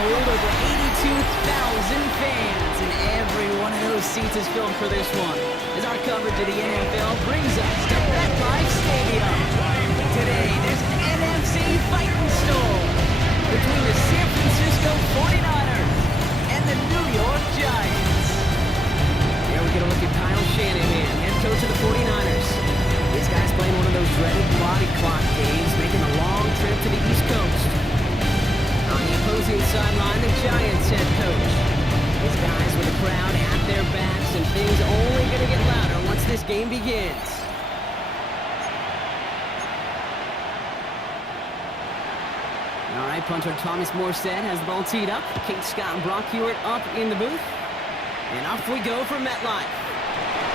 Hold over 82,000 fans, and every one of those seats is filled for this one, as our coverage of the NFL brings us to MetLife Stadium. Today, there's an NFC fighting storm between the San Francisco 49ers and the New York Giants. Here we get a look at Kyle Shanahan, head coach of the 49ers. This guy's playing one of those dreaded body clock games, making a long trip to the East Coast. On the opposing sideline, the Giants head coach. These guys with the crowd at their backs, and things only going to get louder once this game begins. All right, punter Thomas Morstead has the ball teed up. Kate Scott and Brock Hewitt up in the booth. And off we go for MetLife.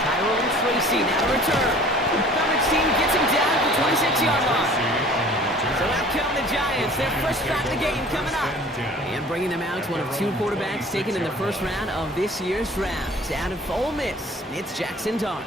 Tyrone Tracy now to return. Coverage team gets him down at the 26-yard line. So out come the Giants. Their first shot in the game coming up. And bringing them out, one of two quarterbacks taken in the first round of this year's draft. Out of Ole Miss, it's Jackson Dart.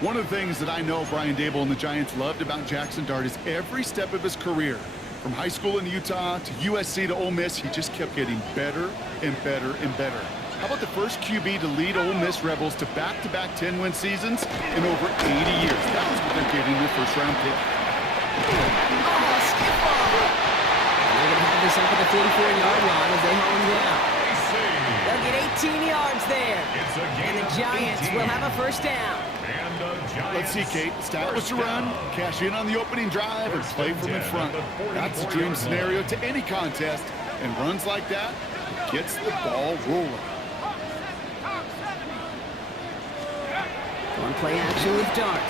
One of the things that I know Brian Dable and the Giants loved about Jackson Dart is every step of his career. From high school in Utah to USC to Ole Miss, he just kept getting better and better and better. How about the first QB to lead Ole Miss Rebels to back-to-back 10-win seasons in over 80 years? That was what they're getting in their first-round pick. This up at the 44-yard line as they home down. They'll get 18 yards there. And the Giants will have a first down. Let's see, Kate. Establish a run, cash in on the opening drive, and play from in front. That's the dream scenario to any contest. And runs like that gets the ball rolling. One play action with Dart.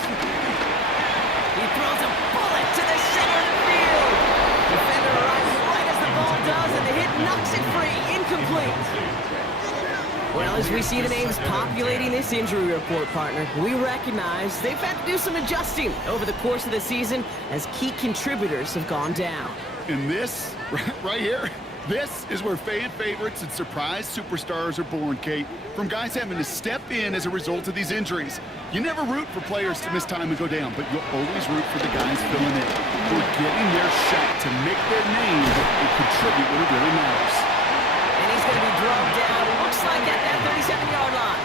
He throws a bullet to the center of the field. Defender arrives right as the ball does, and the hit knocks it free. Incomplete. Well, as we see the names populating this injury report, partner, we recognize they've had to do some adjusting over the course of the season as key contributors have gone down. And this, right here, this is where fan favorites and surprise superstars are born, Kate. From guys having to step in as a result of these injuries. You never root for players to miss time and go down, but you'll always root for the guys filling in, who are getting their shot to make their name and contribute when it really matters. And he's going to be drugged down, looks like at that 37-yard line.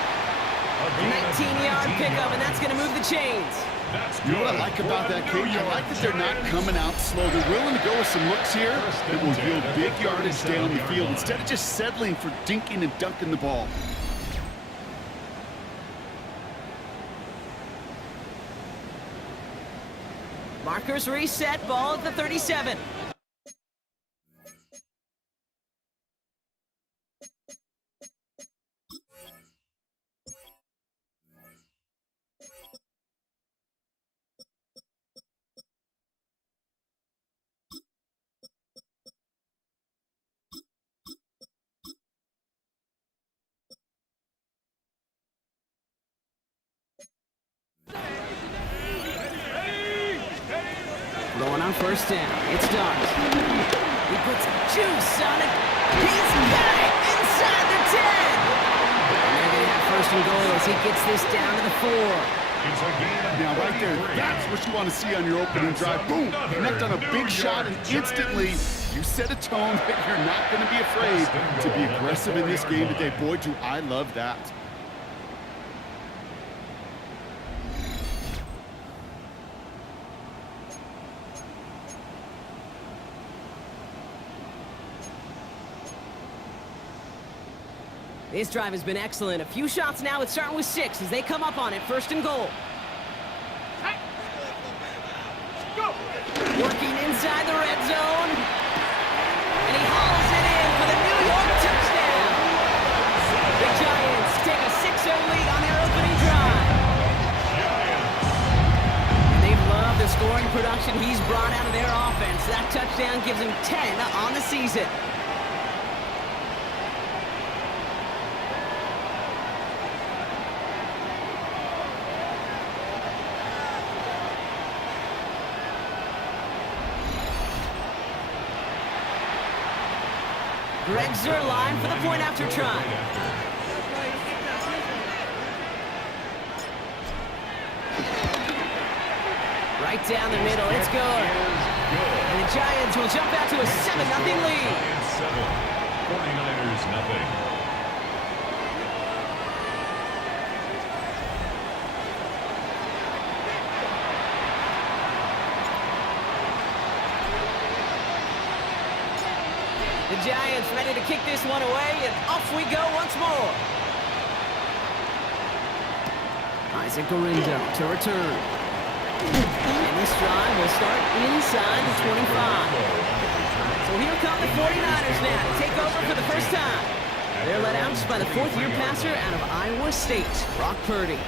19-yard pickup, and that's going to move the chains. You know what I like about that, Kate? I like that they're not coming out slow. They're willing to go with some looks here that will yield big yardage down the field instead of just settling for dinking and dunking the ball. Markers reset, ball at the 37. Going on first down, it's Dart. He puts juice on it. He's got it inside the 10. And they're going to have first and goal as he gets this down to the 4. Now, right there, that's what you want to see on your opening drive. Boom! Connect on a big shot, and instantly you set a tone that you're not going to be afraid to be aggressive in this game today. Boy, do I love that. This drive has been excellent. A few shots now. It's starting with 6 as they come up on it. First and goal. Working inside the red zone. And he hauls it in for the New York touchdown. The Giants take a 6-0 lead on their opening drive. And they've loved the scoring production he's brought out of their offense. That touchdown gives him 10 on the season. Greg Zuerlein for the point after try. Right down the middle, it's good. And the Giants will jump out to a 7-0 lead. 49ers nothing. The Giants ready to kick this one away, and off we go once more. Isaac Gorindo to return. And this drive will start inside the 25. So here come the 49ers now to take over for the first time. They're led out by the fourth-year passer out of Iowa State, Brock Purdy.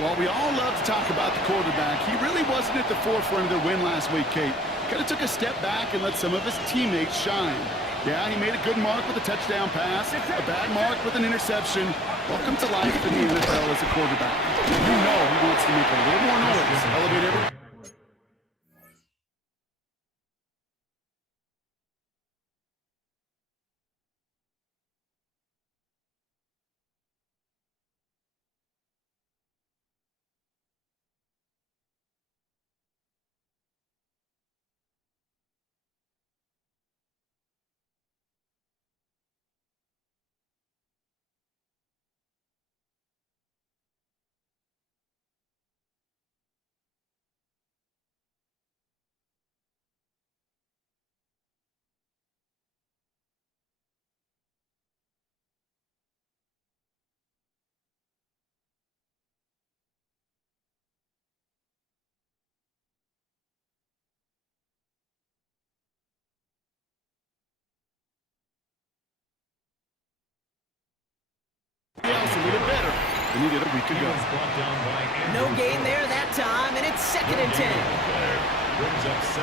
While we all love to talk about the quarterback, he really wasn't at the forefront of their win last week, Kate. Kind of took a step back and let some of his teammates shine. Yeah, he made a good mark with a touchdown pass, a bad mark with an interception. Welcome to life in the NFL as a quarterback. You know he wants to make a little more noise. Elevate every... else a little better than he did a week ago. No gain there that time, and it's 2nd and 10.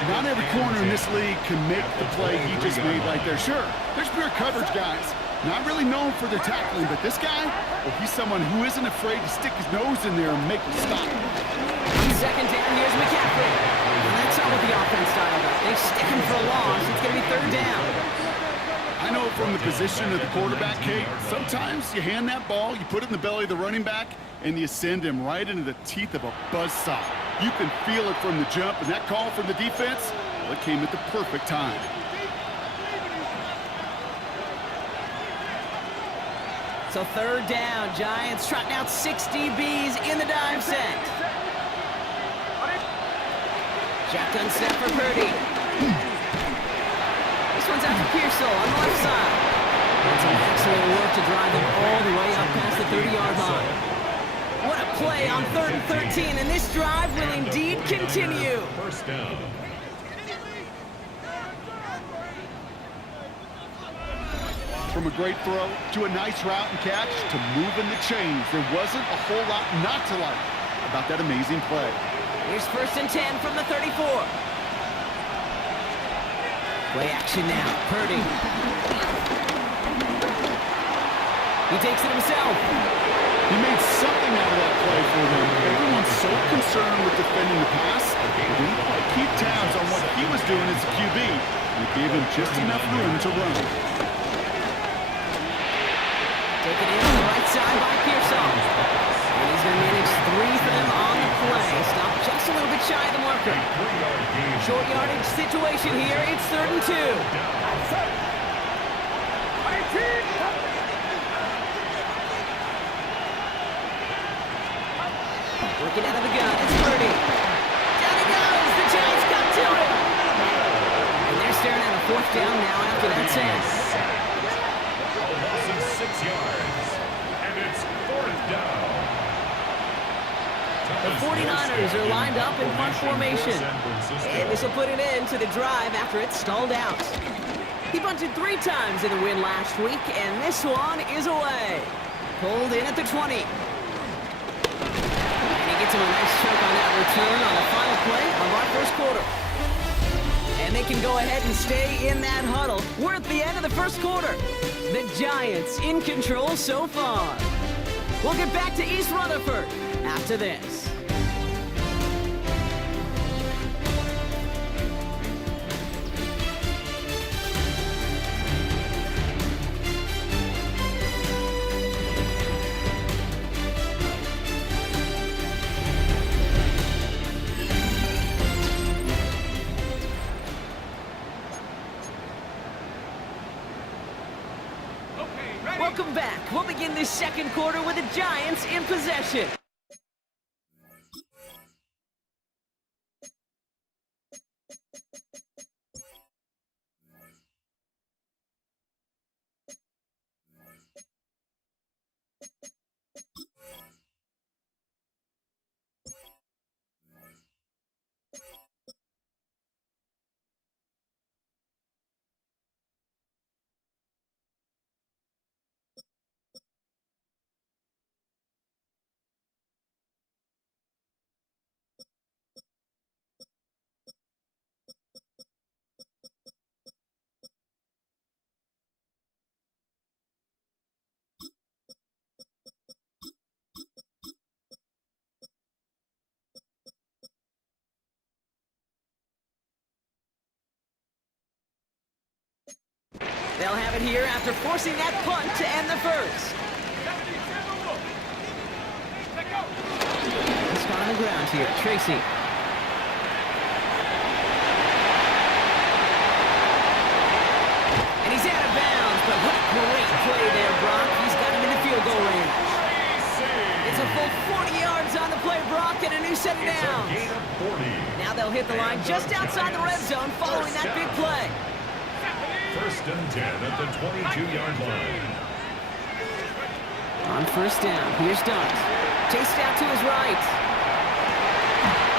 Not every corner in this league can make the play he just made right there. Sure, there's pure coverage guys. Not really known for their tackling, but this guy, well, he's someone who isn't afraid to stick his nose in there and make a stop. On 2nd down, here's McCaffrey. And that's not what the offense style does. They stick him for a loss. It's going to be 3rd down. I know from the position of the quarterback, Kate, sometimes you hand that ball, you put it in the belly of the running back, and you send him right into the teeth of a buzzsaw. You can feel it from the jump, and that call from the defense, well, it came at the perfect time. So 3rd down, Giants trotting out 6 DBs in the dive set. Shotgun snap for Purdy. This one's out to Pearsall on the left side. That's some excellent work to drive them all the way up past the 30-yard line. What a play on 3rd and 13, and this drive will indeed continue. First down. From a great throw to a nice route and catch to moving the chains, there wasn't a whole lot not to like about that amazing play. Here's 1st and 10 from the 34. Play action now, Purdy. He takes it himself. He made something out of that play for them. Everyone's so concerned with defending the pass, they didn't quite keep tabs on what he was doing as a QB. It gave him just enough room to run. Taken in on the right side by Pearsall. And he's going to manage 3 for them on the play. Stopped just a little bit shy of the marker. Short yardage situation here. It's 3rd and 2. Working out of the gun. It's Purdy. Down he goes. The Giants got to it. And they're staring at a 4th down now after that sack. Loss of 6 yards. And it's 4th down. The 49ers are lined up in punt formation. And this will put an end to the drive after it stalled out. He punted 3 times in the win last week, and this one is away. Pulled in at the 20. And he gets him a nice choke on that return on the final play of our 1st quarter. And they can go ahead and stay in that huddle. We're at the end of the 1st quarter. The Giants in control so far. We'll get back to East Rutherford after this. Welcome back. We'll begin this second quarter with the Giants in possession. They'll have it here after forcing that punt to end the first. Spot on the ground here, Tracy. And he's out of bounds, but what a great play there, Brock. He's got him in the field goal range. It's a full 40 yards on the play, Brock, and a new set of downs. Now they'll hit the line just outside the red zone following that big play. First and 10 at the 22-yard line. On first down, here's Dart. Chased out to his right.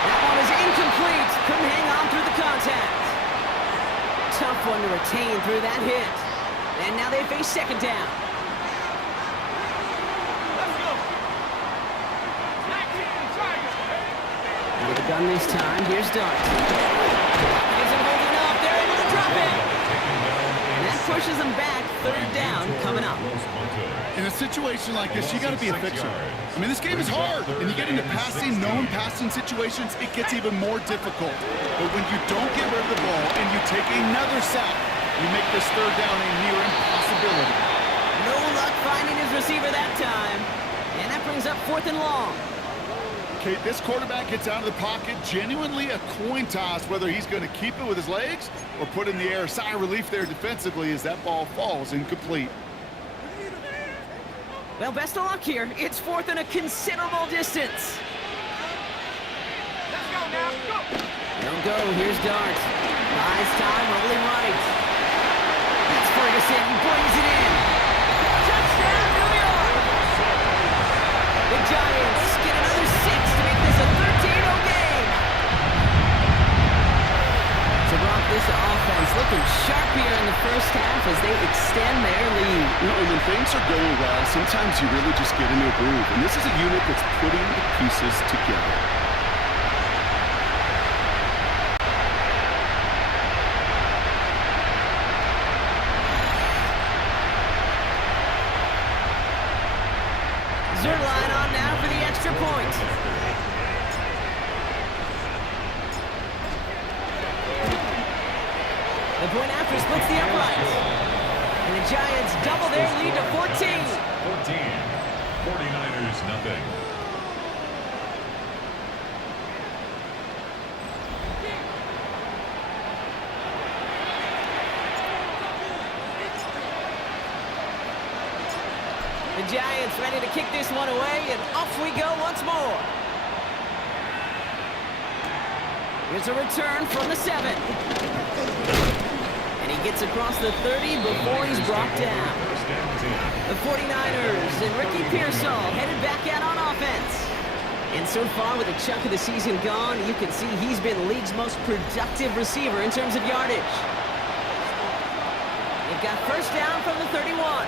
That one is incomplete. Couldn't hang on through the contact. Tough one to retain through that hit. And now they face second down. Out of the gun this time, here's Dart. Isn't holding up, they're able to drop it. And that pushes them back, third down coming up. In a situation like this, you got to be a fixer. I mean, this game is hard, and you get into passing, known passing situations, it gets even more difficult. But when you don't get rid of the ball and you take another sack, you make this third down a near impossibility. No luck finding his receiver that time. And that brings up fourth and long. Okay, this quarterback gets out of the pocket, genuinely a coin toss whether he's going to keep it with his legs or put in the air. Sigh of relief there defensively as that ball falls incomplete. Well, best of luck here. It's fourth and a considerable distance. Let's go now, go! They'll go. Here's Dart. Nice time, rolling right. That's Ferguson. He brings it in. Touchdown, New York! The Giants get another 6 to make this a 13-0 game. So, Brock, this offense looking sharp here in the first half as they extend their lead. You know, when things are going well, sometimes you really just get into a groove. And this is a unit that's putting the pieces together. Zerline on now for the extra point. The point after splits the uprights. And the Giants double their lead to 14. 14. 49ers, nothing. The Giants ready to kick this one away, and off we go once more. Here's a return from the 7. And he gets across the 30 before he's brought down. The 49ers and Ricky Pearsall headed back out on offense. And so far, with a chunk of the season gone, you can see he's been the league's most productive receiver in terms of yardage. They've got first down from the 31.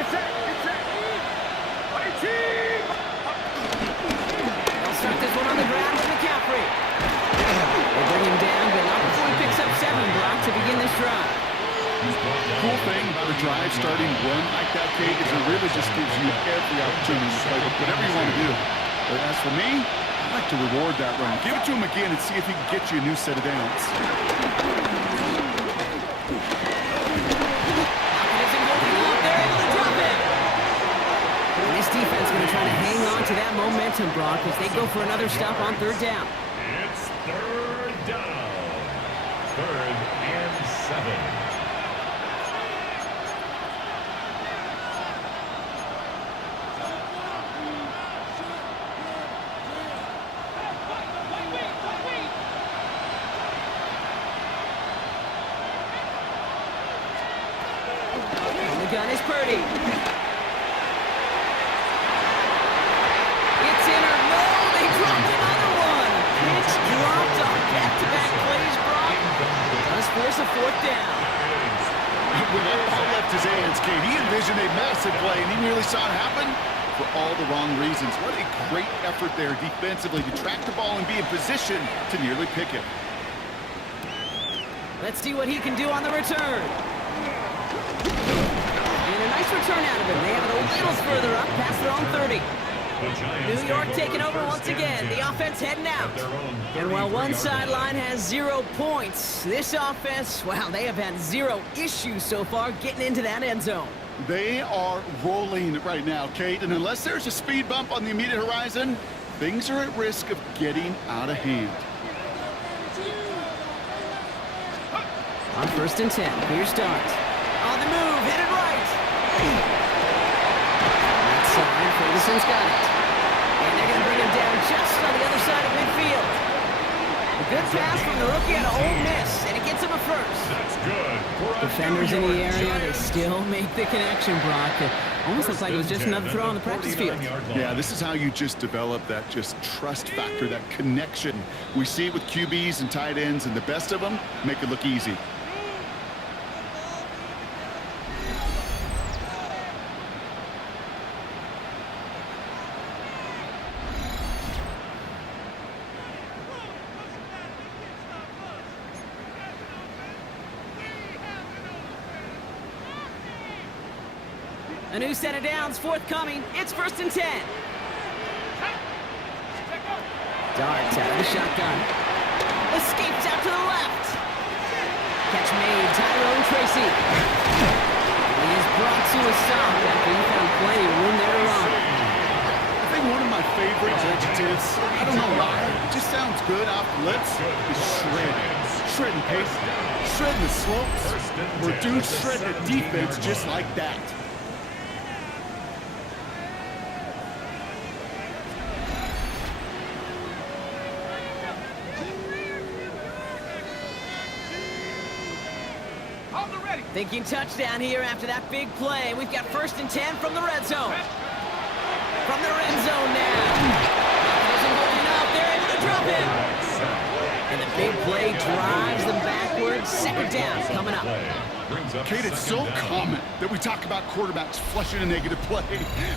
They'll start this one on the ground with McCaffrey. They bring him down, but not before he picks up 7, Brock, to begin this drive. Cool thing about a drive starting run like that, Kate, is it really just gives you every opportunity to play whatever you want to do. But as for me, I like to reward that run. Give it to him again and see if he can get you a new set of downs. Defense going to try to hang on to that momentum, Brock, as they go for another stop on third down. It's third down. Third and 7. shotgun is Purdy. It's in or no, they dropped another one. It's dropped on back-to-back plays, Brock. Does force a fourth down. When that ball left his hands, Kate, he envisioned a massive play, and he nearly saw it happen for all the wrong reasons. What a great effort there defensively to track the ball and be in position to nearly pick it. Let's see what he can do on the return. And a nice return out of him. They have it a little further up, past their own 30. New York taking over once again. The offense heading out. And while one sideline has 0 points, this offense, wow, they have had 0 issues so far getting into that end zone. They are rolling right now, Kate, and unless there's a speed bump on the immediate horizon, things are at risk of getting out of hand. On 1st and 10, here's Starks. On the move, hit it right. Outside, Ferguson's got it. And they're going to bring him down just on the other side of midfield. A good pass from the rookie out of Ole Miss, and it gets him a first. That's good. Defenders in the area, they still make the connection, Brock. It almost looks like it was just another throw on the practice field. Yeah, this is how you just develop that just trust factor, that connection. We see it with QBs and tight ends, and the best of them make it look easy. A new set of downs forthcoming. It's 1st and 10. Darts out of the shotgun. Escapes out to the left. Catch made, Tyrone Tracy. He is brought to a stop after he found plenty of room there to run. I think one of my favorite adjectives, I don't know why, it just sounds good off the lips, is shredding. Shredding pace, shredding the slopes, or dude shredding a defense just like that. Thinking touchdown here after that big play. We've got 1st and 10 from the red zone. From the red zone now. Isn't holding up. They're able to drop him. And the big play drives them backwards. 2nd down coming up. Kate, it's so common that we talk about quarterbacks flushing a negative play,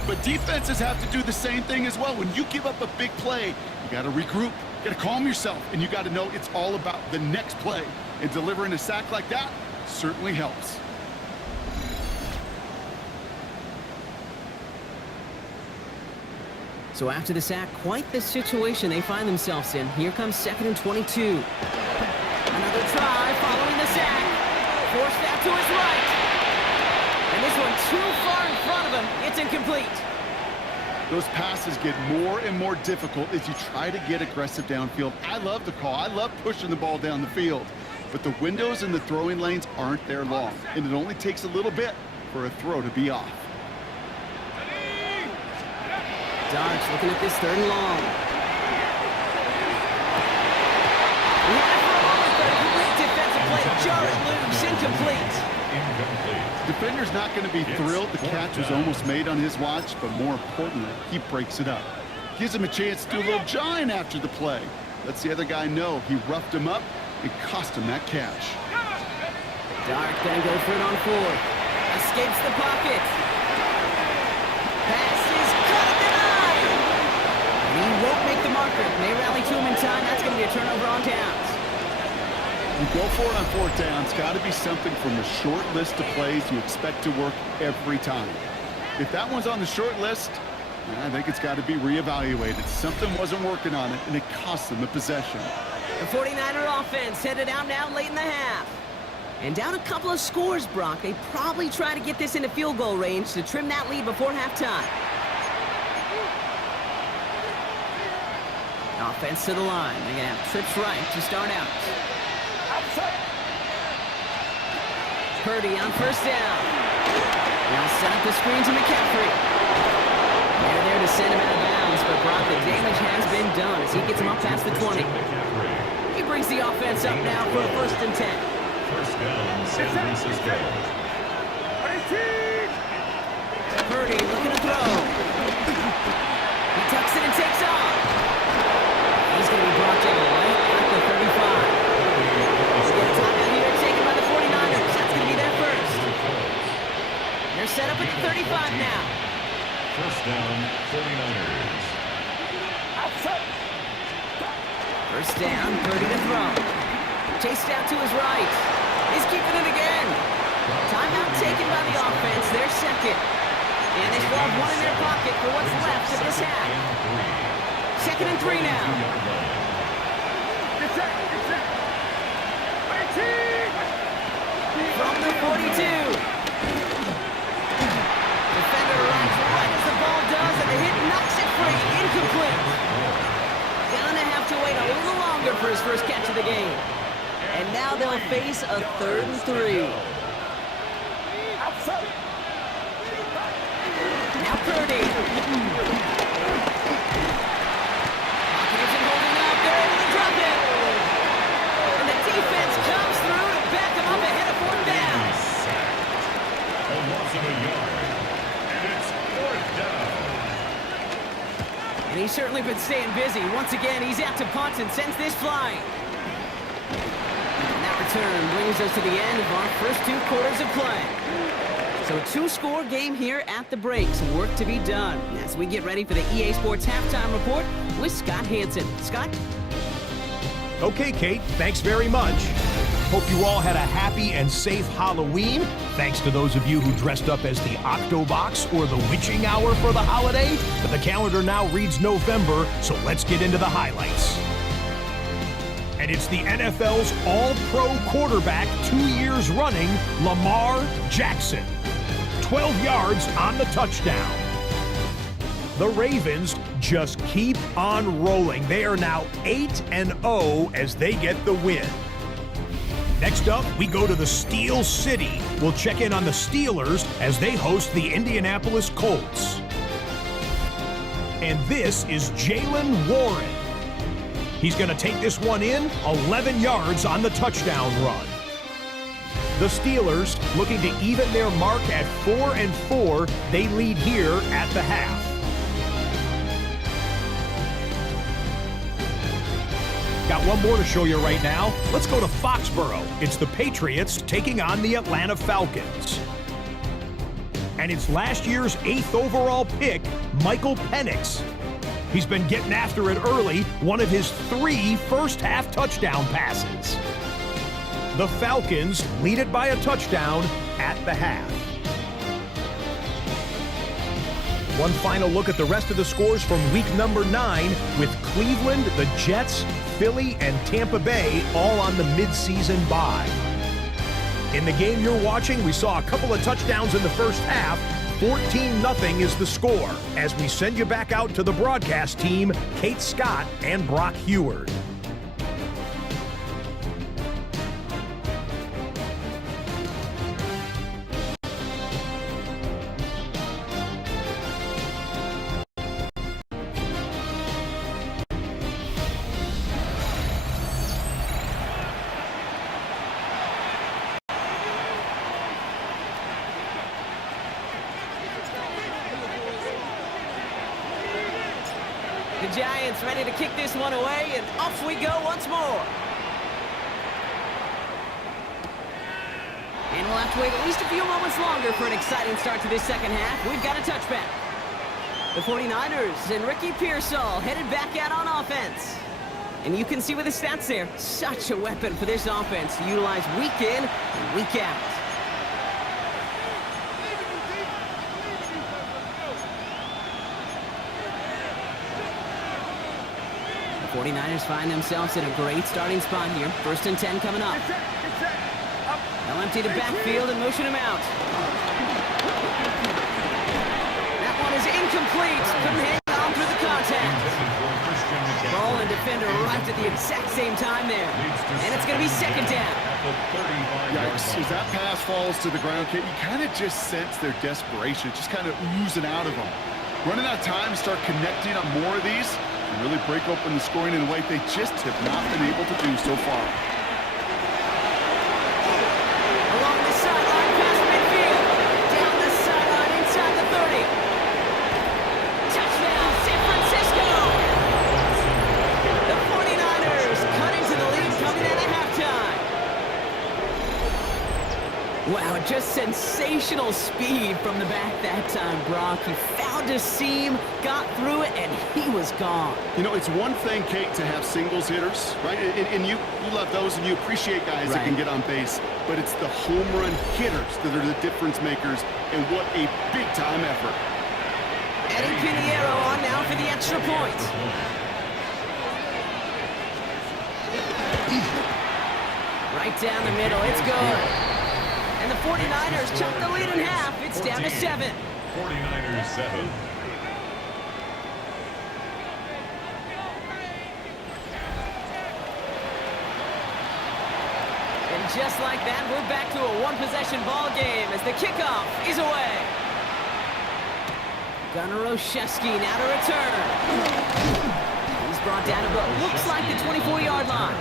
but defenses have to do the same thing as well. When you give up a big play, you got to regroup, you got to calm yourself, and you got to know it's all about the next play. And delivering a sack like that certainly helps. So after the sack, quite the situation they find themselves in. Here comes 2nd and 22. Another try following the sack. Forced that to his right. And this one too far in front of him. It's incomplete. Those passes get more and more difficult as you try to get aggressive downfield. I love the call. I love pushing the ball down the field. But the windows in the throwing lanes aren't there long, and it only takes a little bit for a throw to be off. Darts looking at this 3rd and long. Defensive play, jar it loose, incomplete. Defender's not going to be thrilled the catch was almost made on his watch, but more importantly, he breaks it up. Gives him a chance to do a little jawing after the play. Lets the other guy know he roughed him up. It cost him that catch. Dart gonna go for it on 4th. Escapes the pocket. Pass is cut and denied. And he won't make the marker. May rally to him in time. That's gonna be a turnover on downs. You go for it on 4th down. It's got to be something from the short list of plays you expect to work every time. If that one's on the short list, I think it's got to be reevaluated. Something wasn't working on it, and it cost them the possession. The 49er offense headed out now late in the half. And down a couple of scores, Brock. They probably try to get this into field goal range to trim that lead before halftime. Offense to the line. They're going to have trips right to start out. Purdy on 1st down. Now set up the screen to McCaffrey. They're there to send him out of bounds, but Brock, the damage has been done as he gets him up past the 20. He brings the offense up now for a 1st and 10. 1st down, San Francisco. Purdy looking to throw. He tucks it and takes off. He's going to be brought down right at the 35. He's got a timeout here taken by the 49ers. That's going to be their first. They're set up at the 35 now. First down, 49ers. First down, Purdy to throw. Chased out to his right. He's keeping it again. Timeout taken by the offense, their second. And they still have one in their pocket for what's left of this half. Second and 3 now. From the 42. Defender arrives right as the ball does, and the hit knocks it free. Incomplete. Gonna have to wait a little longer for his first catch of the game. And now they'll face a 3rd and 3. Now Purdy. Pocket isn't holding up. They're able to drop it. And the defense comes through to back him up ahead of 4th down. A loss of a yard. And it's 4th down. And he's certainly been staying busy. Once again, he's out to punt and sends this flying. And that return brings us to the end of our first 2 quarters of play. So a 2-score game here at the break. Some work to be done as we get ready for the EA Sports Halftime Report with Scott Hansen. Scott? Okay, Kate, thanks very much. Hope you all had a happy and safe Halloween. Thanks to those of you who dressed up as the Octobox or the Witching Hour for the holiday. But the calendar now reads November, so let's get into the highlights. And it's the NFL's all-pro quarterback 2 years running, Lamar Jackson. 12 yards on the touchdown. The Ravens just keep on rolling. They are now 8-0 as they get the win. Next up, we go to the Steel City. We'll check in on the Steelers as they host the Indianapolis Colts. And this is Jaylen Warren. He's going to take this one in, 11 yards on the touchdown run. The Steelers, looking to even their mark at 4-4, they lead here at the half. Got one more to show you right now. Let's go to Foxborough. It's the Patriots taking on the Atlanta Falcons. And it's last year's 8th overall pick, Michael Penix. He's been getting after it early, one of his 3 first-half touchdown passes. The Falcons lead it by a touchdown at the half. One final look at the rest of the scores from week number 9 with Cleveland, the Jets, Philly, and Tampa Bay all on the midseason bye. In the game you're watching, we saw a couple of touchdowns in the first half. 14-0 is the score as we send you back out to the broadcast team, Kate Scott and Brock Heward. The Giants ready to kick this one away, and off we go once more. And we'll have to wait at least a few moments longer for an exciting start to this second half. We've got a touchback. The 49ers and Ricky Pearsall headed back out on offense. And you can see with the stats there, such a weapon for this offense to utilize week in and week out. The 49ers find themselves in a great starting spot here. 1st and 10 coming up. They'll empty the backfield and motion him out. That one is incomplete. Couldn't hang on through the contact. Ball and defender arrived at the exact same time there. And it's going to be 2nd down. Yikes. As that pass falls to the ground, Kate, you kind of just sense their desperation, just kind of oozing out of them. Running out of time to start connecting on more of these and really break open the scoring in a way they just have not been able to do so far. Along the sideline, past midfield. Down the sideline, inside the 30. Wow, just sensational speed from the back that time, Brock. He found a seam, got through it, and he was gone. You know, it's one thing, Kate, to have singles hitters, right? And you love those, and you appreciate guys that can get on base. But it's the home run hitters that are the difference makers, and what a big-time effort. Eddie Pinheiro on now for the extra point. Right down the middle, it's good. And the 49ers chop the lead in half. It's down to 7. 49ers 7. And just like that, we're back to a one-possession ball game as the kickoff is away. Gunnar Olszewski now to return. He's brought down to what looks like the 24-yard line.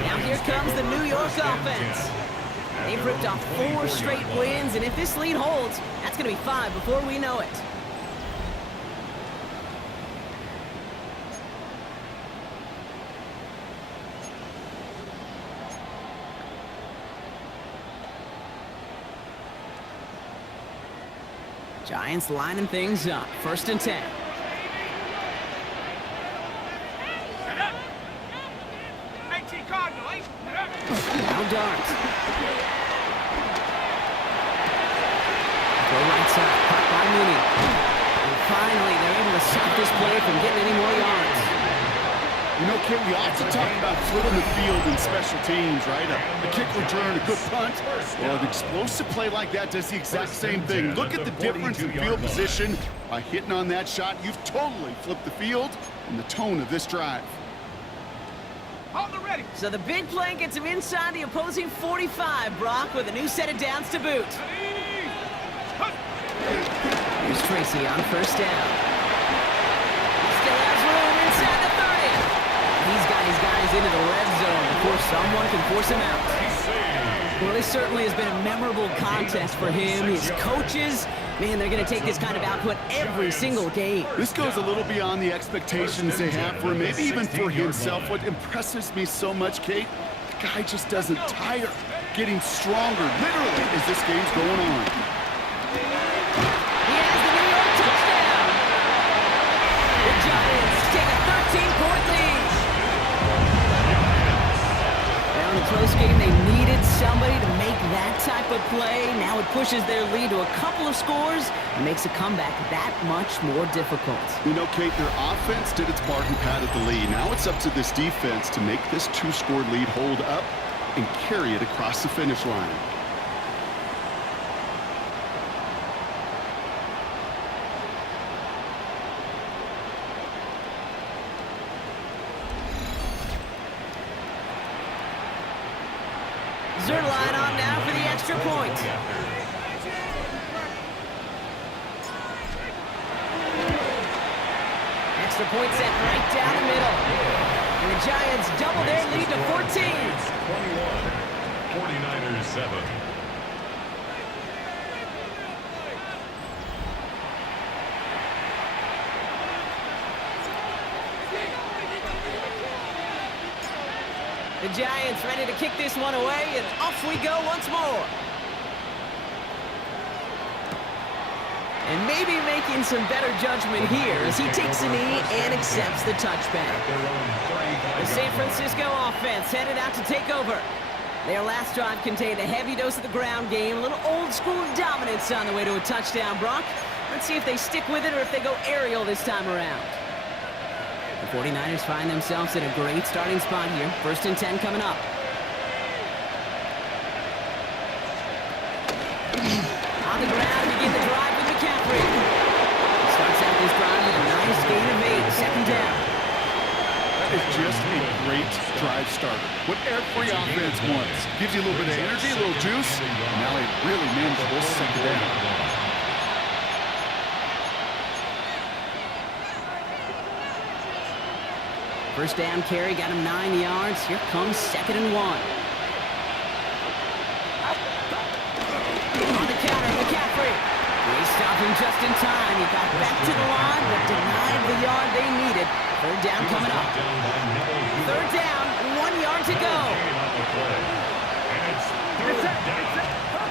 Now here comes the New York offense. They've ripped off 4 straight wins, and if this lead holds, that's going to be 5 before we know it. Giants lining things up. 1st and 10. Now Dart. Go right side, caught by Mooney. And finally, they're able to stop this play from getting any more yards. You know, Kate, we often talk about flipping the field in special teams, right? A kick return, a good punt. Well, an explosive play like that does the exact same thing. Look at the difference in field position. By hitting on that shot, you've totally flipped the field and the tone of this drive. So the big play gets him inside the opposing 45, Brock, with a new set of downs to boot. Here's Tracy on 1st down. Still has room inside the 30. He's got his guys into the red zone before someone can force him out. Well, this certainly has been a memorable contest for him. His coaches, man, they're going to take this kind of output every single game. This goes a little beyond the expectations they have for him, maybe even for himself. What impresses me so much, Kate, the guy just doesn't tire, getting stronger, literally, as this game's going on. He has the New York touchdown. The Giants take a 13-point lead. Now in a close game, they needed somebody to make that type of play. Now it pushes their lead to a couple of scores and makes a comeback that much more difficult. You know, Kate, their offense did its part and padded the lead. Now it's up to this defense to make this 2-score lead hold up and carry it across the finish line. Zerline on now for the extra point. Extra point set right down the middle. And the Giants double their lead to 14. 21. 49ers 7. The Giants ready to kick this one away, and off we go once more. And maybe making some better judgment here as he takes a knee and accepts the touchback. The San Francisco offense headed out to take over. Their last drive contained a heavy dose of the ground game, a little old-school dominance on the way to a touchdown, Brock. Let's see if they stick with it or if they go aerial this time around. The 49ers find themselves in a great starting spot here. 1st and 10 coming up. On the ground to begin the drive with McCaffrey. Starts out this drive with a nice gain of 8. 2nd down. That is just a great drive starter. What every offense wants. Gives you a little bit of energy, a little juice, and now a really manageable 2nd down. First down carry got him 9 yards. Here comes 2nd and 1. On the counter, McCaffrey. They stop him just in time. He got back to the line, but denied the yard they needed. 3rd down coming up. 3rd down, 1 yard to go. And it's 3rd down.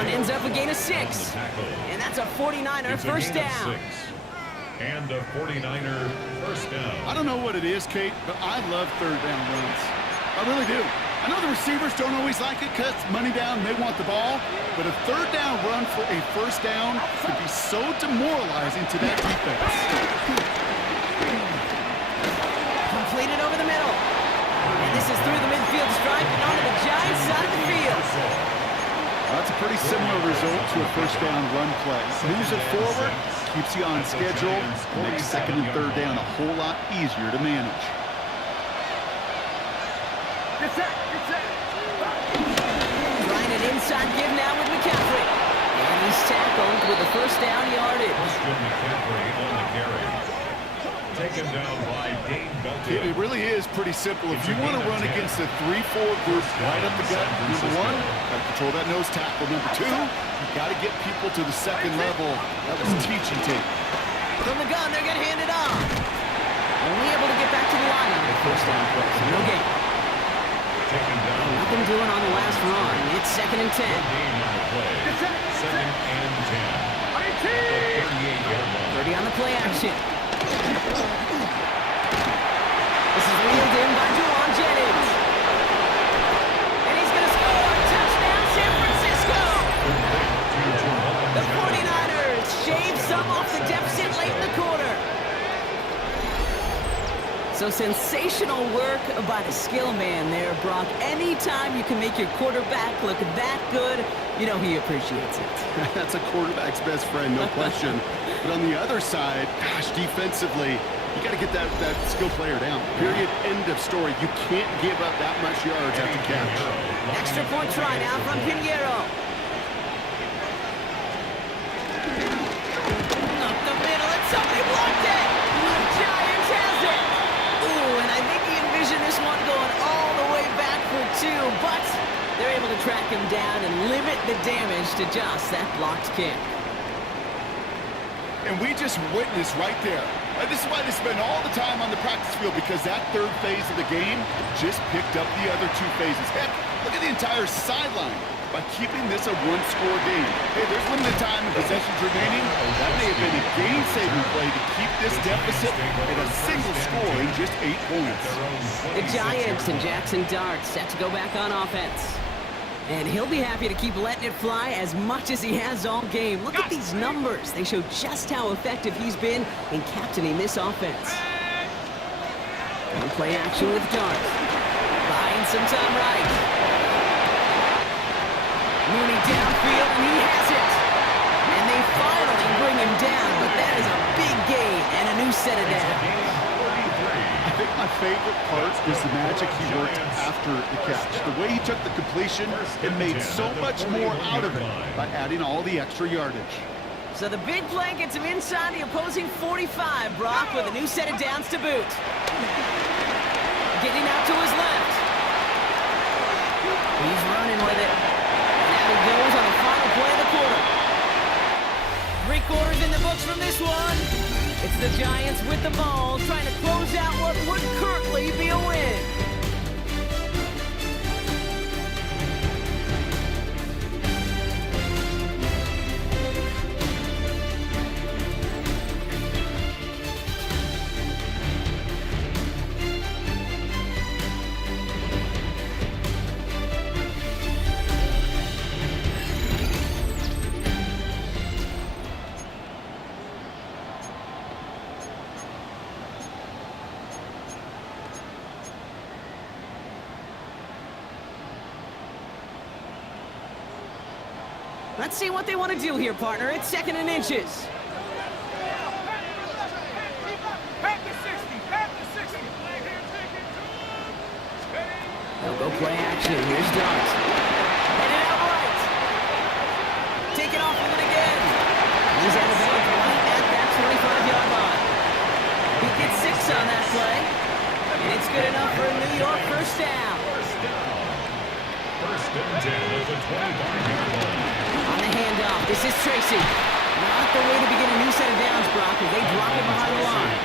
one ends up a gain of 6. And that's a 49er It's a first gain of down. 6. And a 49er first down. I don't know what it is, Kate, but I love third down runs. I really do. I know the receivers don't always like it because money down, they want the ball, but a third down run for a first down could be so demoralizing to that defense. Completed over the middle. And this is through the midfield stripe and onto the Giants side of the field. That's a pretty similar result to a first down run play. Moves it forward, keeps you on schedule, makes second and third down a whole lot easier to manage. Trying an inside give now with McCaffrey. And he's tackled with a first down yardage. Christian McCaffrey on the carry. Taken down by Dane Belton. It really is pretty simple. If you want to run against a 3-4 group right up the gut, number one, got to control that nose tackle. Number two, you got to get people to the second level. That was teaching tape. From the gun, they're going to hand it off. Only able to get back to the line on the first down play, so no gain. Taken down. Nothing doing on the last run. It's second and 10. Game on the play. Second and 10. At the 38-yard line. 30 on the play action. This is reeled in by Juwan Jennings. And he's going to score. Touchdown, San Francisco. The 49ers shave some off the deficit late in the quarter. So sensational work by the skill man there, Brock. Anytime you can make your quarterback look that good, you know he appreciates it. That's a quarterback's best friend, no question. But on the other side, gosh, defensively, you got to get that skill player down. Period. End of story. You can't give up that much yards after catch. Extra point try now from Pinheiro. Up the middle, and somebody blocked it. The Giants has it. Ooh, and I think he envisioned this one going all the way back for 2, but they're able to track him down and limit the damage to just that blocked kick. And we just witnessed right there. This is why they spend all the time on the practice field, because that third phase of the game just picked up the other 2 phases. Heck, look at the entire sideline by keeping this a one-score game. Hey, there's limited time and possessions remaining. That may have been a game-saving play to keep this deficit at a single score in just 8 points. The Giants and Jackson Dart set to go back on offense. And he'll be happy to keep letting it fly as much as he has all game. Look at these numbers. They show just how effective he's been in captaining this offense. On play action with Dart. Buying some time right. Mooney downfield, and he has it. And they finally bring him down, but that is a big gain and a new set of downs. I think my favorite part is the magic he worked after the catch. The way he took the completion and made so much more out of it by adding all the extra yardage. So the big play gets him inside the opposing 45, Brock, with a new set of downs to boot. Getting out to his left. He's running with it. And out he goes on the final play of the quarter. 3 quarters in the books from this one. It's the Giants with the ball, trying to close out what would currently be a win. Let's see what they want to do here, partner. It's second and inches. They'll go play action. Here's Dart. Headed out right. Take it off with it again. He's out of bounds right at that 25-yard line. He gets 6 on that play. And it's good enough for a New York first down. First and 10 at the 25-yard line. On the handoff, this is Tracy. Not the way to begin a new set of downs, Brock, as they drop it behind the line.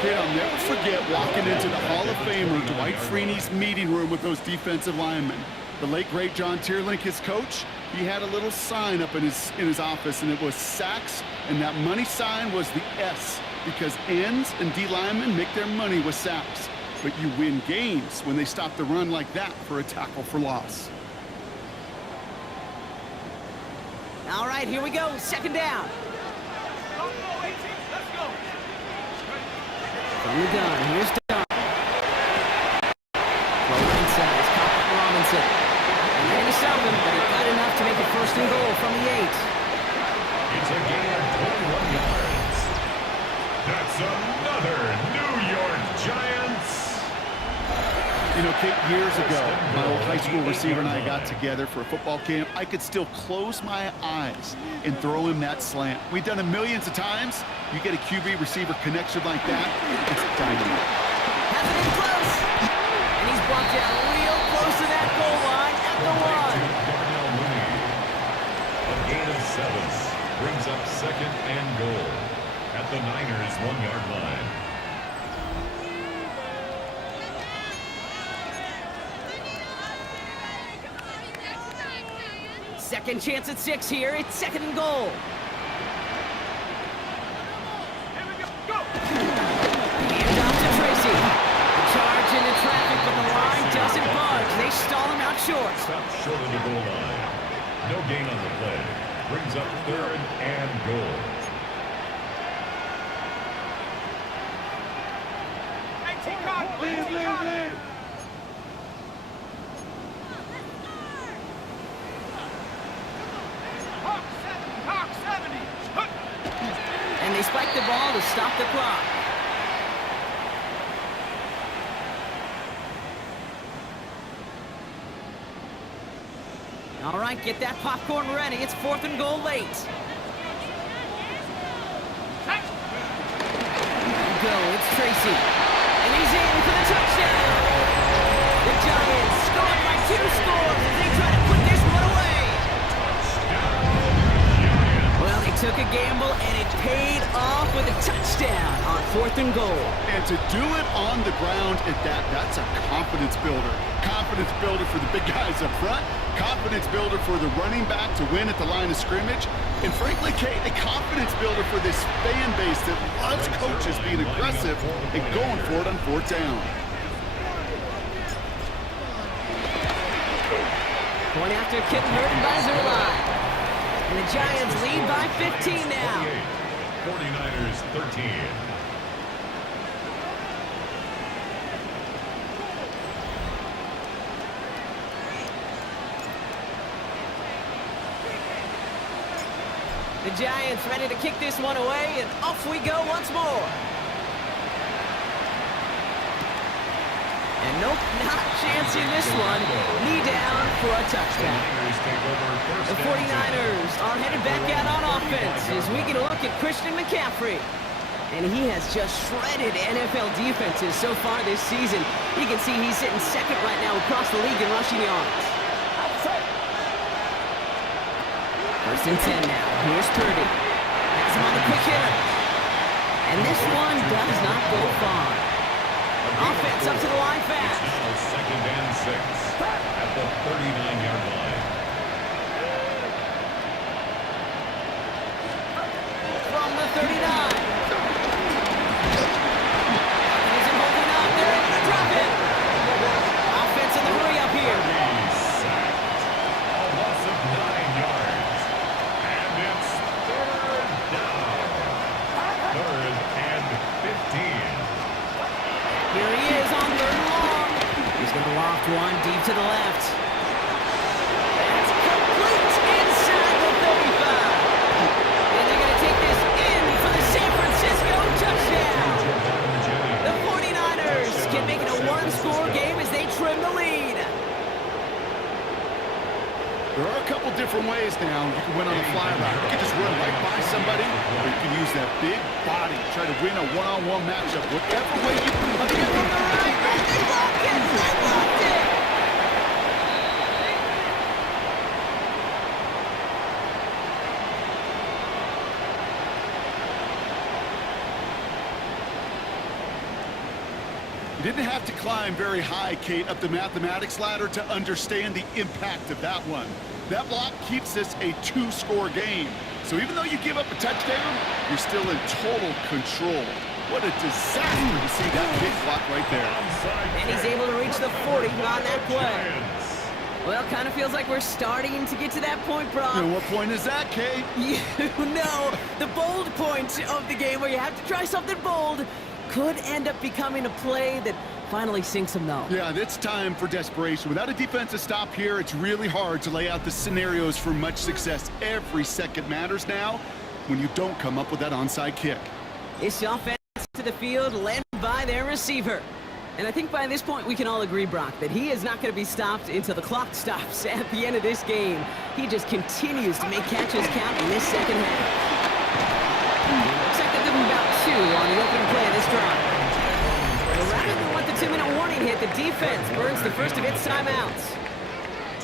Kid, I'll never forget walking into the Hall of Famer Dwight Freeney's meeting room with those defensive linemen. The late, great John Tierlink, his coach, he had a little sign up in his office, and it was sacks, and that money sign was the S, because ends and D linemen make their money with sacks. But you win games when they stop the run like that for a tackle for loss. All right, here we go. Second down. From the gun, here's Dunn. Throw inside, it's caught by Robinson. And they're going to stop him, but he got enough to make it 1st and goal from the 8. It's a gain of 21 yards. That's another New York Giants. You know, Kate, years ago, my old high school receiver and I got together for a football camp. I could still close my eyes and throw him that slant. We've done it millions of times. You get a QB receiver connection like that, it's dynamite. Has it in close. And he's brought down real close to that goal line at the 1. A gain of 7 brings up 2nd and goal at the Niners' 1-yard line. Second chance at 6 here. It's 2nd and goal. Hand off to Tracy. The charge into traffic, but the line doesn't budge. They stall him out short. Stop short of the goal line. No gain on the play. Brings up 3rd and goal. Leave. And they spike the ball to stop the clock. All right, get that popcorn ready. It's 4th and goal late. Go, it's Tracy. And he's in for the touchdown. The Giants scored by 2 scores as they try to put this one away. Well, they took a gamble, and it paid off with a touchdown on 4th and goal. And to do it on the ground at that's a confidence builder. Confidence builder for the big guys up front. Confidence builder for the running back to win at the line of scrimmage. And frankly, Kate, a confidence builder for this fan base that loves coaches being aggressive and going for it on 4th down. Point after kick hurt by Zerline. And the Giants lead by 15 now. 49ers 13. The Giants ready to kick this one away, and off we go once more. And nope, not chancing this one. Knee down for a touchdown. The 49ers are headed back out on offense as we get a look at Christian McCaffrey. And he has just shredded NFL defenses so far this season. You can see he's sitting 2nd right now across the league in rushing yards. 1st and 10 now. Here's Purdy. Has him on the quick hitter. And this one does not go far. Offense up to the line fast. 2nd and 6 at the 39-yard line. From the 39. Isn't holding up. They're able to drop it. Offense in the hurry up here. A loss of 9 yards. And it's 3rd down. 3rd and 15. Here he is on 3rd and long. He's going to loft one deep to the left. That's complete inside the 35. And they're going to take this in for the San Francisco touchdown. The 49ers can make it a 1-score game as they trim the lead. There are a couple different ways now you can win on a fly route. You can just run right by somebody, or you can use that big body, try to win a one-on-one matchup. Whatever way you can They blocked it! They blocked it! You didn't have to climb very high, Kate, up the mathematics ladder to understand the impact of that one. That block keeps this a two-score game. So even though you give up a touchdown, you're still in total control. What a disaster to see that kick block right there. And he's able to reach the 40 on that play. Well, kind of feels like we're starting to get to that point, Brock. And what point is that, Kate? You know, the bold point of the game where you have to try something bold could end up becoming a play that finally sinks him, though. Yeah, it's time for desperation. Without a defensive stop here, it's really hard to lay out the scenarios for much success. Every second matters now when you don't come up with that onside kick. This offense to the field led by their receiver. And I think by this point we can all agree, Brock, that he is not going to be stopped until the clock stops at the end of this game. He just continues to make catches count in this second half. Looks like they'll give him about 2 on the opening play of this drive. So rather than let the 2-minute warning hit, the defense burns the first of its timeouts.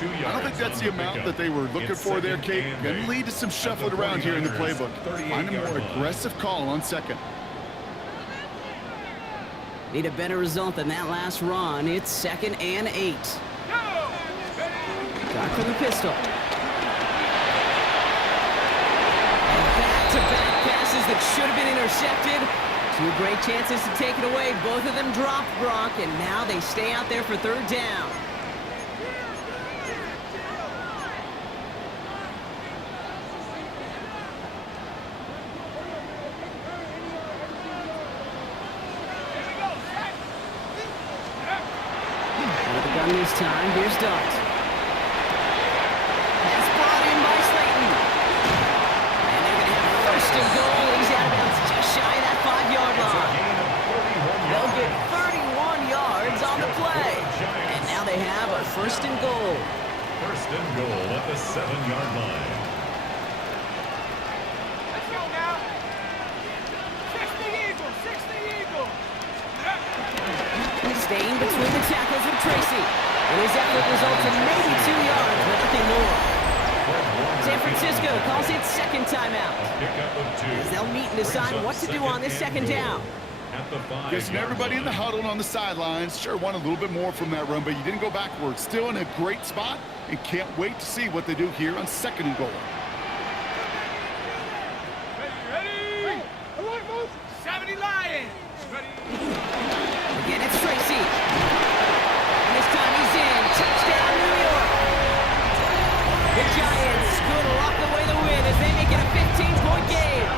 I don't think that's the amount that they were looking for there, Kate. Going to lead to some shuffling around here in the playbook. Find a more aggressive call on second. Need a better result than that last run. It's 2nd and 8. Got for the pistol. Back-to-back passes that should have been intercepted. 2 great chances to take it away. Both of them dropped, Brock, and now they stay out there for 3rd down. This time, here's Dart. That's brought in by Slayton. And they're going to have 1st and goal. He's out of bounds just shy of that 5-yard line. They'll get 31 yards on the play. And now they have a 1st and goal. 1st and goal at the 7-yard line. Let's go now. 60 Eagles, 60 Eagles. Staying between the tackles with Tracy. And his effort results in maybe 2 yards, but nothing more. San Francisco calls it 2nd timeout. As they'll meet and decide what to do on this 2nd down. Guessing everybody in the huddle and on the sidelines sure want a little bit more from that run, but you didn't go backwards. Still in a great spot and can't wait to see what they do here on 2nd and goal. Ready? All right, folks. 70 Lions. Ready? Again, it's Tracy. And this time he's in. Touchdown, New York. The Giants could lock away the win as they make it a 15-point game.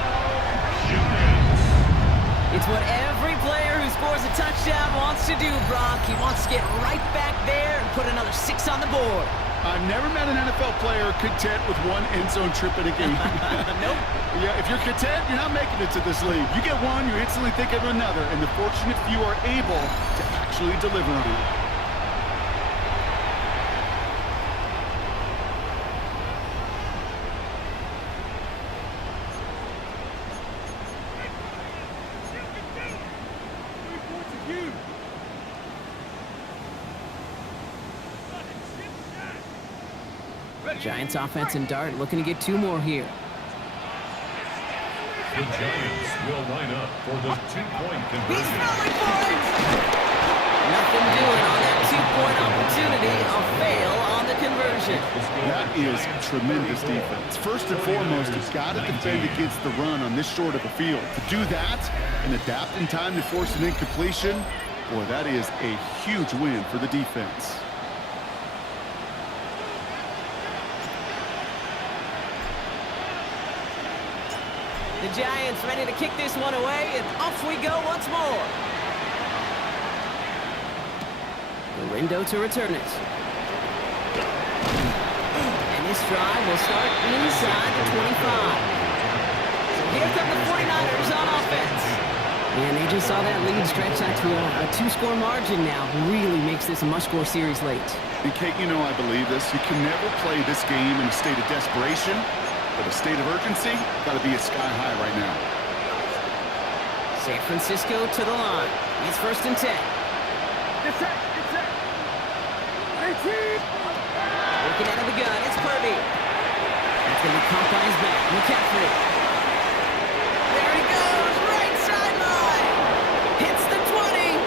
It's what every player who scores a touchdown wants to do, Brock. He wants to get right back there and put another 6 on the board. I've never met an NFL player content with 1 end zone trip in a game. Nope. Yeah, if you're content, you're not making it to this league. You get one, you instantly think of another, and the fortunate few are able to actually deliver on it. Giants offense and Dart looking to get 2 more here. The Giants will line up for the 2-point He's conversion. going for it! Nothing doing on that 2-point opportunity. A fail on the conversion. That is tremendous defense. First and foremost, you've got to defend against the run on this short of a field. To do that and adapt in time to force an incompletion, boy, that is a huge win for the defense. The Giants ready to kick this one away, and off we go once more. Garindo to return it. And this drive will start inside the 25. So here come the 49ers on offense. And they just saw that lead stretch out to a 2-score margin now. Really makes this a must-score series late. And Kate, you know I believe this. You can never play this game in a state of desperation. But a state of urgency, got to be a sky high right now. San Francisco to the line. It's 1st and 10. It's set. Looking out of the gun, it's Purdy. That's going to be caught by his back. McCaffrey. There he goes, right sideline. Hits the 20.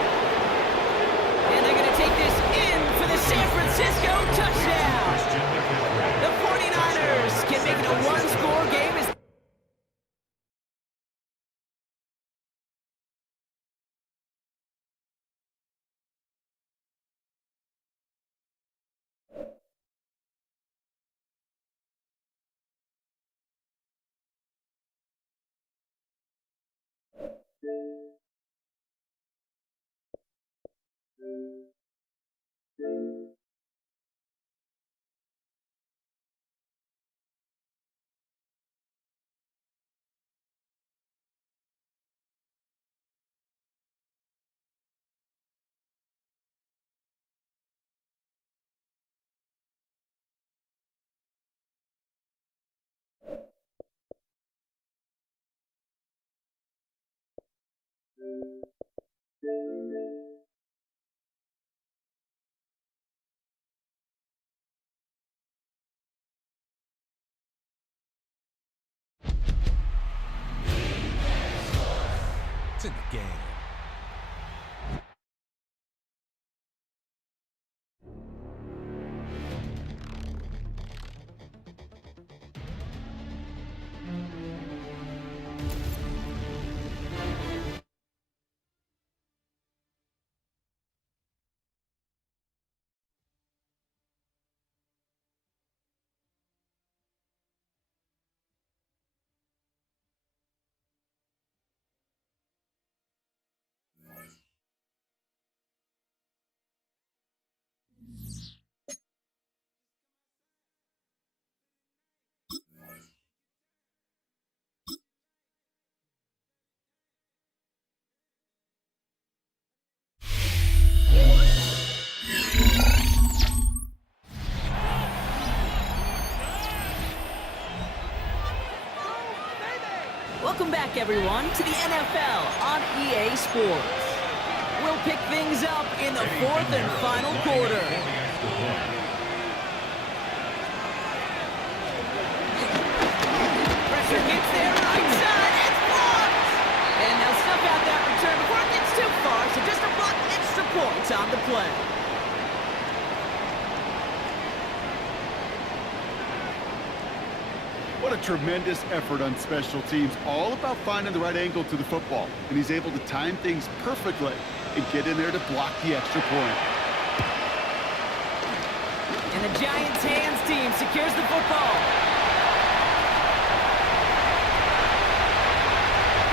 It's in the game. Welcome back, everyone, to the NFL on EA Sports. We'll pick things up in the fourth and final quarter. Pressure gets there, right side, it's blocked! And they'll snuff out that return before it gets too far, so just a block, extra points on the play. What a tremendous effort on special teams, all about finding the right angle to the football. And he's able to time things perfectly and get in there to block the extra point. And the Giants' hands team secures the football.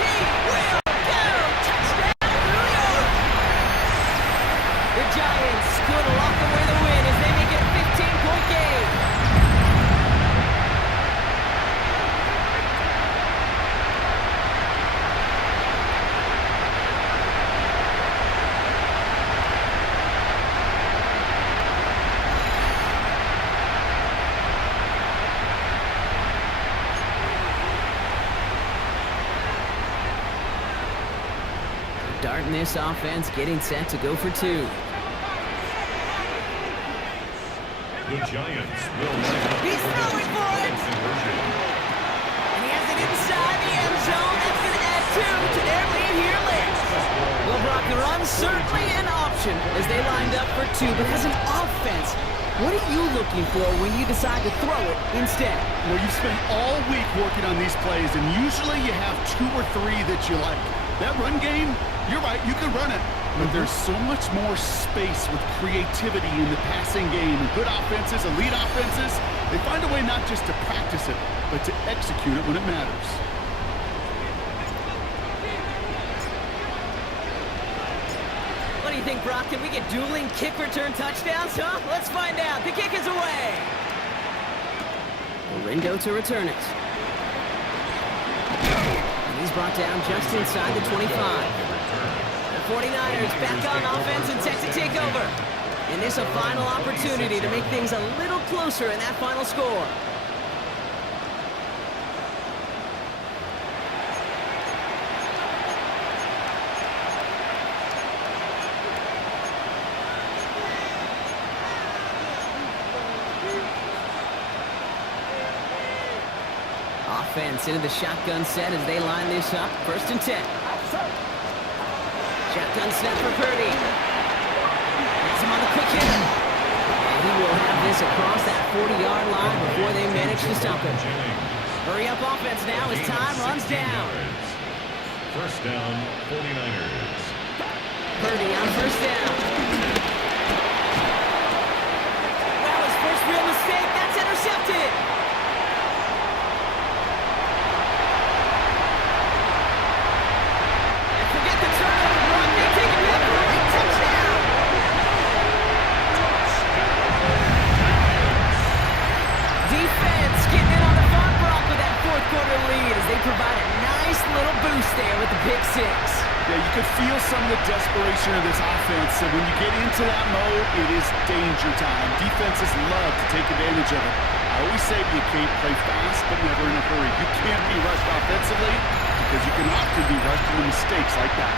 He will go! Touchdown, New York! The Giants could lock away the win as they make it a 15-point game. Darting this offense, getting set to go for two. The Giants will line up. He's throwing for it! And he has it inside the end zone. That's going to add two to their lead here late. Well, Brock, the run's certainly an option as they lined up for two. But as an offense, what are you looking for when you decide to throw it instead? Well, you've spent all week working on these plays, and usually you have two or three that you like. That run game, you're right, you can run it. But there's so much more space with creativity in the passing game. And good offenses, elite offenses, they find a way not just to practice it, but to execute it when it matters. What do you think, Brock? Can we get dueling kick return touchdowns, huh? Let's find out. The kick is away. Ringo to return it. And he's brought down just inside the 25. The 49ers back on offense and set to take over. And this a final opportunity to make things a little closer in that final score. Offense into the shotgun set as they line this up. 1st and 10. Shotgun snap for Purdy. Has him on the quick hit. And he will have this across that 40-yard line before they manage to stop him. Hurry up offense now as time runs down. 1st down, 49ers. Purdy on 1st down. That was first real mistake. That's intercepted. with the pick six. Yeah, you could feel some of the desperation of this offense. So when you get into that mode, it is danger time. Defenses love to take advantage of it. I always say to you, Kate, play fast but never in a hurry. You can't be rushed offensively because you can often be rushed into mistakes like that.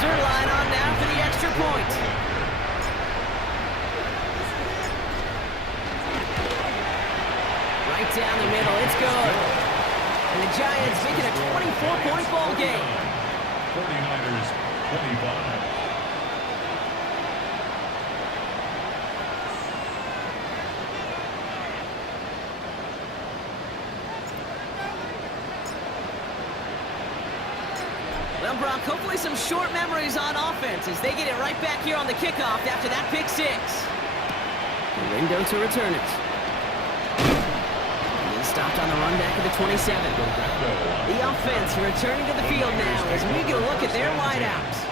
Zerline on now for the extra point. Right down the middle, it's good. And the Giants making a 24-point ball game. 49ers 25. Well, Brock, hopefully some short memories on offense as they get it right back here on the kickoff after that pick six. Lindo to return it. And he stopped on the run back at the 27. The offense returning to the field now as we get a look at their wideouts.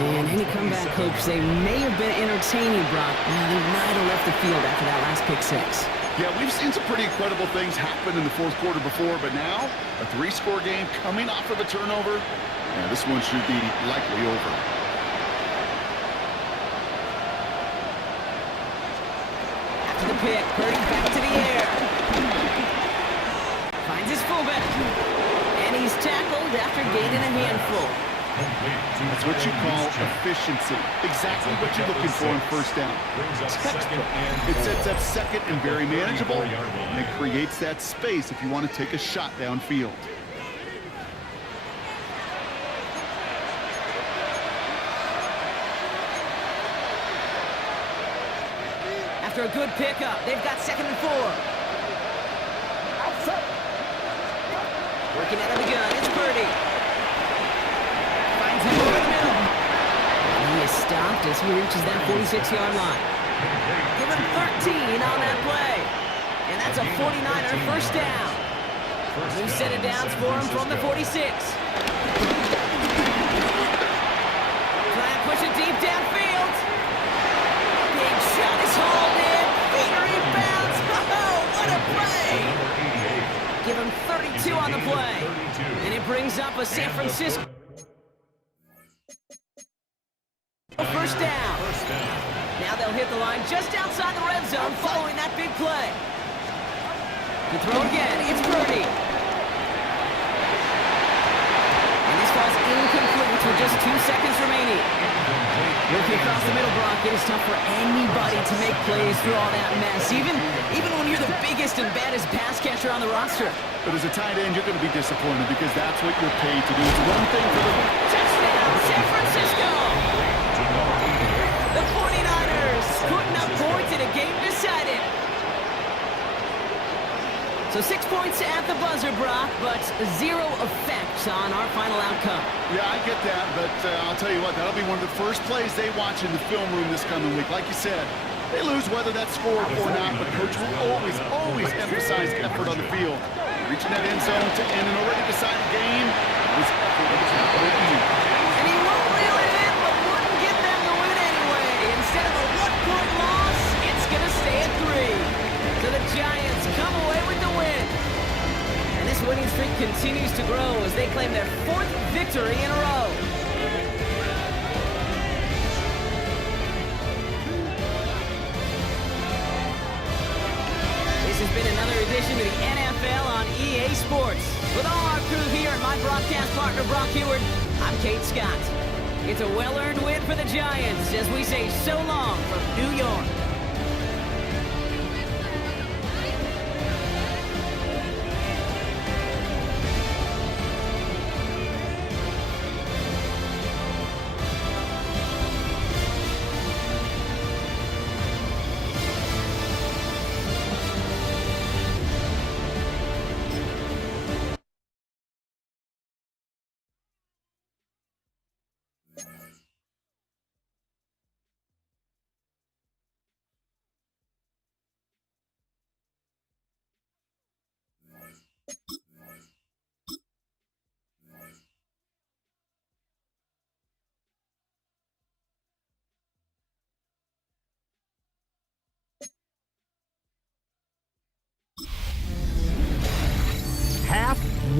Man, any comeback hopes they may have been entertaining, Brock. Well, they might have left the field after that last pick six. Yeah, we've seen some pretty incredible things happen in the fourth quarter before, but now a three-score game coming off of a turnover. Yeah, this one should be likely over. After the pick, Purdy back to the air. Finds his fullback. And he's tackled after gaining a handful. That's what you call efficiency. Exactly what you're looking for on first down. Textbook. It sets up second and very manageable, and it creates that space if you want to take a shot downfield. After a good pickup, they've got 2nd and 4. Working out of the gun, it's Purdy. Finds him over the middle. And he is stopped as he reaches that 46-yard line. Give him 13 on that play. And that's a 49er first down. New set of downs for him from the 46. Trying to push it deep downfield. Big shot is hauled in. Feet rebounds. Oh, what a play. Give him 32 on the play. And it brings up a San Francisco first down. Now they'll hit the line just outside the red zone following that big play. The throw again. It's Purdy. And this falls incomplete with just 2 seconds remaining. Looking across the middle, Brock, it is tough for anybody to make plays through all that mess, even when you're the biggest and baddest pass catcher on the roster. But as a tight end, you're going to be disappointed because that's what you're paid to do. It's one thing for the... Touchdown, San Francisco! The 49ers putting up points in a game decided. So 6 points at the buzzer, Brock, but 0 effects on our final outcome. Yeah, I get that, but I'll tell you what, that'll be one of the first plays they watch in the film room this coming week. Like you said, they lose whether that's scored or not, but Coach will always emphasize effort on the field. Reaching that end zone to end an already decided game was effort that was not going to be. And he won't reel it in, but wouldn't get them to win anyway. Instead of a 1-point loss, it's going to stay at 3. So the Giants come away with the win. And this winning streak continues to grow as they claim their 4th victory in a row. This has been another edition of the NFL on EA Sports. With all our crew here and my broadcast partner, Brock Heward, I'm Kate Scott. It's a well-earned win for the Giants as we say so long from New York.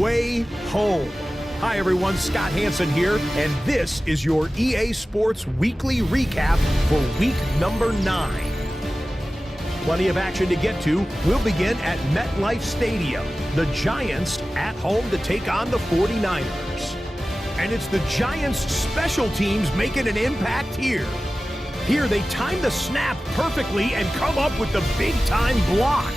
way home. Hi everyone, Scott Hansen here, and this is your EA Sports Weekly Recap for week number 9. Plenty of action to get to. We'll begin at MetLife Stadium. The Giants at home to take on the 49ers. And it's the Giants' special teams making an impact here. Here they time the snap perfectly and come up with the big-time block.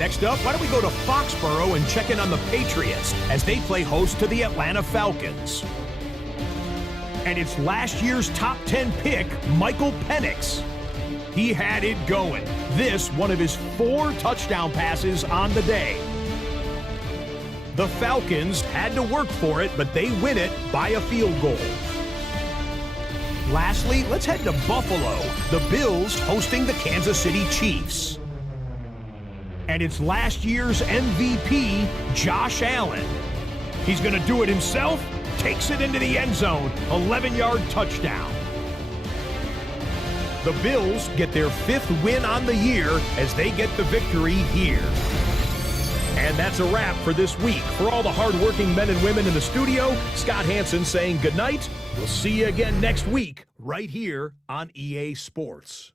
Next up, why don't we go to Foxborough and check in on the Patriots as they play host to the Atlanta Falcons. And it's last year's top 10 pick, Michael Penix. He had it going. This, one of his 4 touchdown passes on the day. The Falcons had to work for it, but they win it by a field goal. Lastly, let's head to Buffalo. The Bills hosting the Kansas City Chiefs. And it's last year's MVP, Josh Allen. He's going to do it himself, takes it into the end zone, 11-yard touchdown. The Bills get their 5th win on the year as they get the victory here. And that's a wrap for this week. For all the hardworking men and women in the studio, Scott Hansen saying goodnight. We'll see you again next week right here on EA Sports.